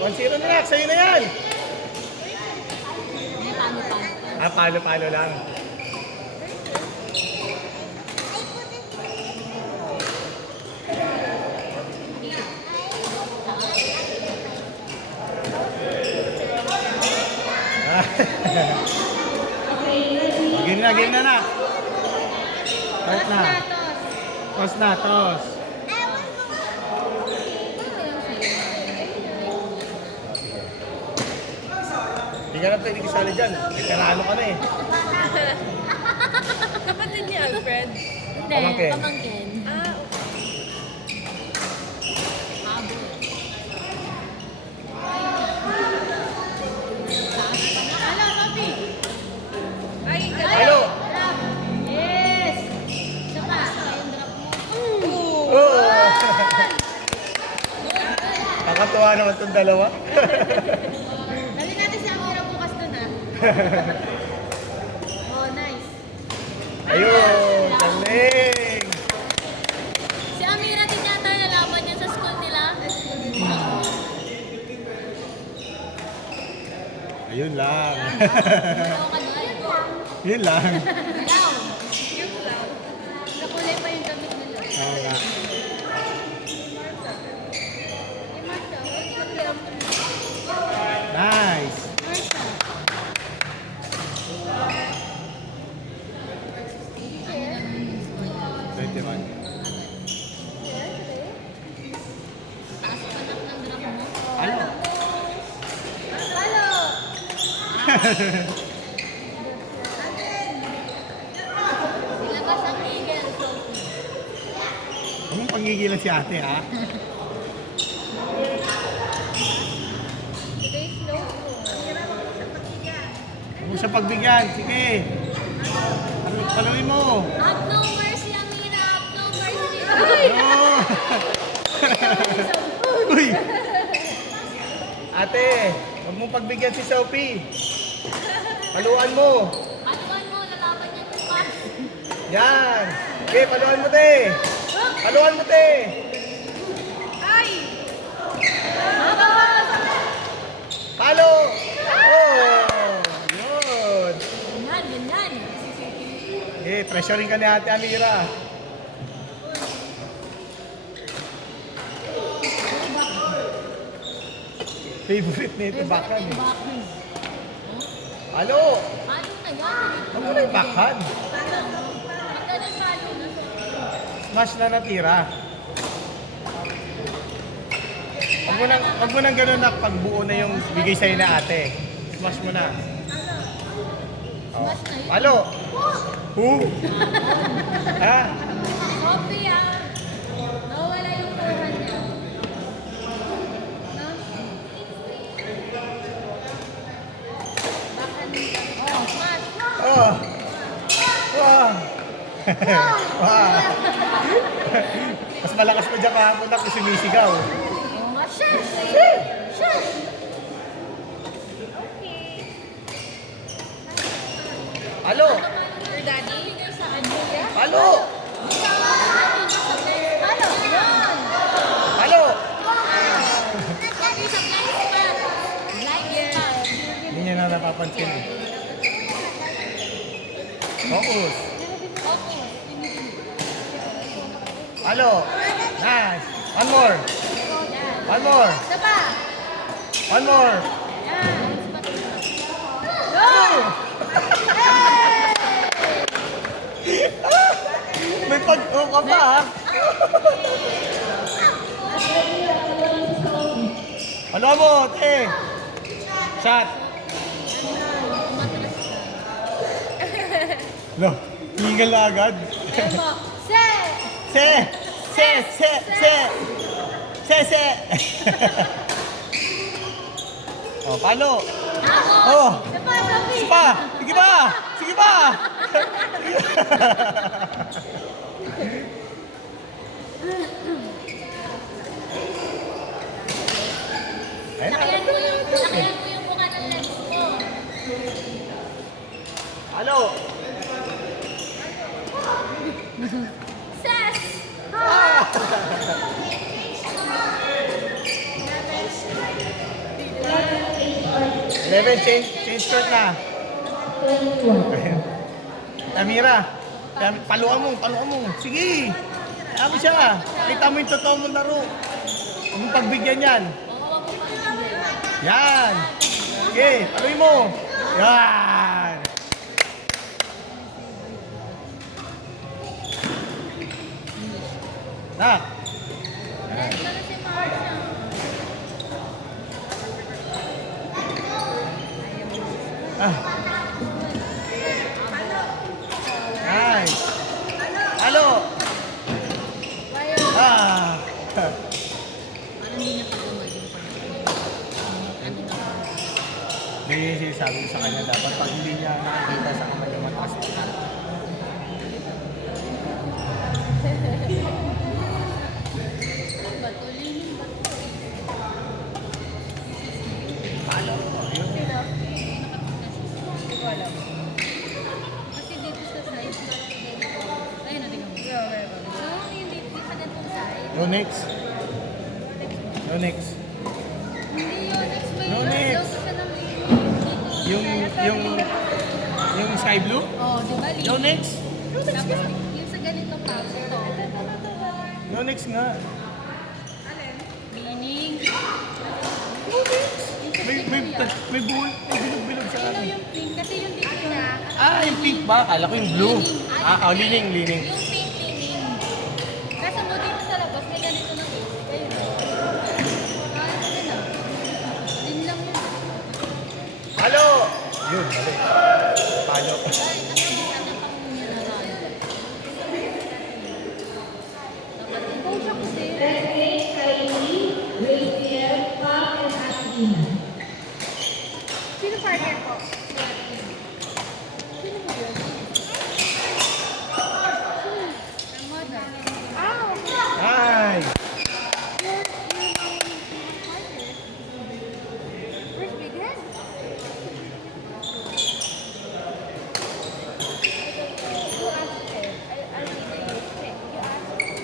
1-0 na lang. Sa'yo na yan. Palo-palo lang. Game na. Out na. Toss na. Hindi ka na pwede kasali dyan. May karano ka na eh. Kapatid ni Alfred. Hindi, Pamangkin. pamangkin. Halo! Yes! Isa pa. Yung drop mo. Oh! Nakatuwa naman itong dalawa. Dali natin si Amira bukas dun Oh, nice. Ayun! Galing! Si Amira din yata nalaman niya sa school nila. Ayun lang. Ano ka doon? Yun lang. Ilaw. Nakulay pa yung damit nila. Oo nga. Nice! Marcia. 21. Taas pa lang ng drop mo. Ano? Halo! Ilabas ang eagle, Sophie. Huwag mong pangigilan si ate, ha? Huwag mo siya pagbigyan. Sige. Paluin mo. Have no mercy, Amira. Have no mercy. No! Uy! Ate, huwag mong pagbigyan si Sophie. Paluan mo. Paluan mo, lalaban niya yung pass. Yan. Okay, paluan mo, te. Paluan mo, te. Palo! Oh! Yun. Ganyan. Okay, pressuring ka ni Ate Amira. Favorite nito backhand eh. Backhand. Palo! Palo na yan. Huwag mo na yung backhand. Ang ganun palo na. Smash na natira. Huwag mo nang gano'n na pagbuo na yung bigay sa'yo na ate. Smash mo na. Oh. Smash na yun. Palo! Ha? Sophie, nawala yung forehand niya. Backhand niya. Oh, smash. Oh! Wow! Wow! Mas malakas pa dyan kahapon ako sumisigaw. Oh, shush! Shush! Palo! Your daddy? Bigay sa ano ya? Palo! Palo! Yan! Palo! Sophie, sa blind spot. Blind spot. Hindi niya na napapansin eh. Focus! Okay. Palo! Nice! One more! Yan. One more! Isa pa. One more! Yan. May pag-o ka pa ha? Ano mo, te? Shot! No, tinggal na agad. Elmo. Set! Se! Oh, palo! Ako! Oh! Isa pa, Sophie! Sige pa! Sige pa! Sige pa! Ayun na. Lakayan mo yung mukha ng legs mo. Halo! Ses! Ah! Kevin, change skirt na. Amira, paluan mo. Sige. Sabi siya. Kita mo yung totoo mong laro. Huwag mong pagbigyan yan. Yan. Okay, paluin mo. Yan. Nak. Si Marsha. Ah. Nice. Halo. Ah. Parang hindi niya pagkamay yung ano na. Hindi, sabi ko sa kanya dapat pag hindi niya nakikita sa kamay yung mataas na ka. Bato, lining bato. Paano? Yun. Kasi dito sa size, ayun na, tingnan mo. So, yung dito sa ganitong size, No next. No next. hindi yun, next may No, daw next. siya ng lining. Yung sky blue? Oh, di ba? No Lining. next. Tapos, yung sa ganito pa, ito. No next nga. Lining. May buhol. May bilog-bilog sa Ayun akin. yung pink, kasi yung dito na. Ah, yung pink ba? Kala ko yung blue. Ah, lining. Yung pink lining. Kasi mo dito sa labas, may ganito na pink. Ayun. Ayun din ah. Din lang yun. Halo! Yun, mali. Palo. Ay, nakabukan na pang niya na tayo. Ikaw siya kasi. Sino partner ko? Sino mo yun? Ang mother. Ah, okay. Ay! Where's Big Head? You asked him. I'll be the youth. You asked him.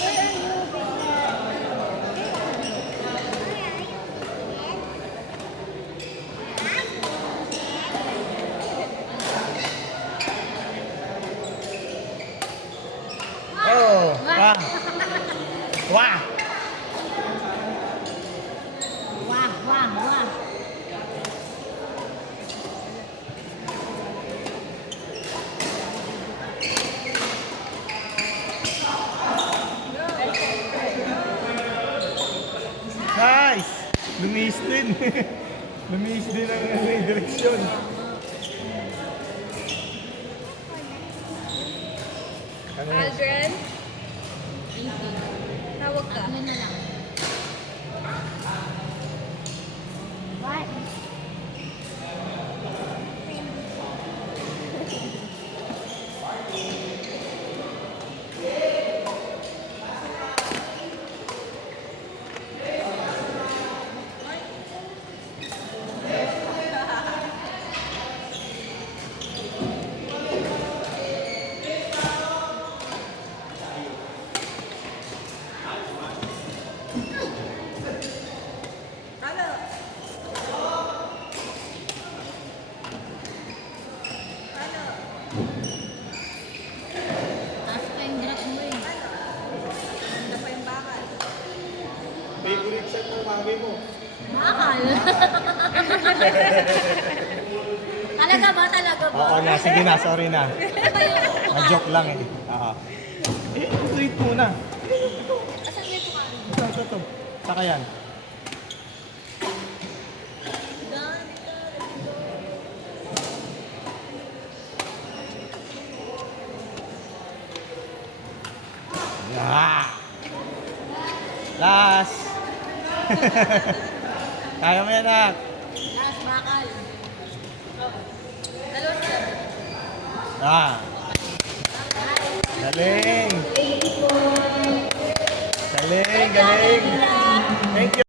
Where are you, Oh! Wah! Wah! Wah, wah, wah. Nice! Lumis din. Lumis din ang direksyon. Ano yun? Aldrin, Thank you. tawag ka. Ano na lang? What? Taas pa yung drop mo eh. Ano pa yung bakal? Favorite set ng mami mo? Bakal. Talaga ba? Talaga ba? Oo na, sige na, sorry na. Ano ba yung Na-joke lang eh. Oo. Wait muna. Asan yung tukan? Ito. Saka yan. Yeah. Last. Kaya mo yan, nak. Last bakal. Dalawa sila. Ah. Galing. Galing. Thank you.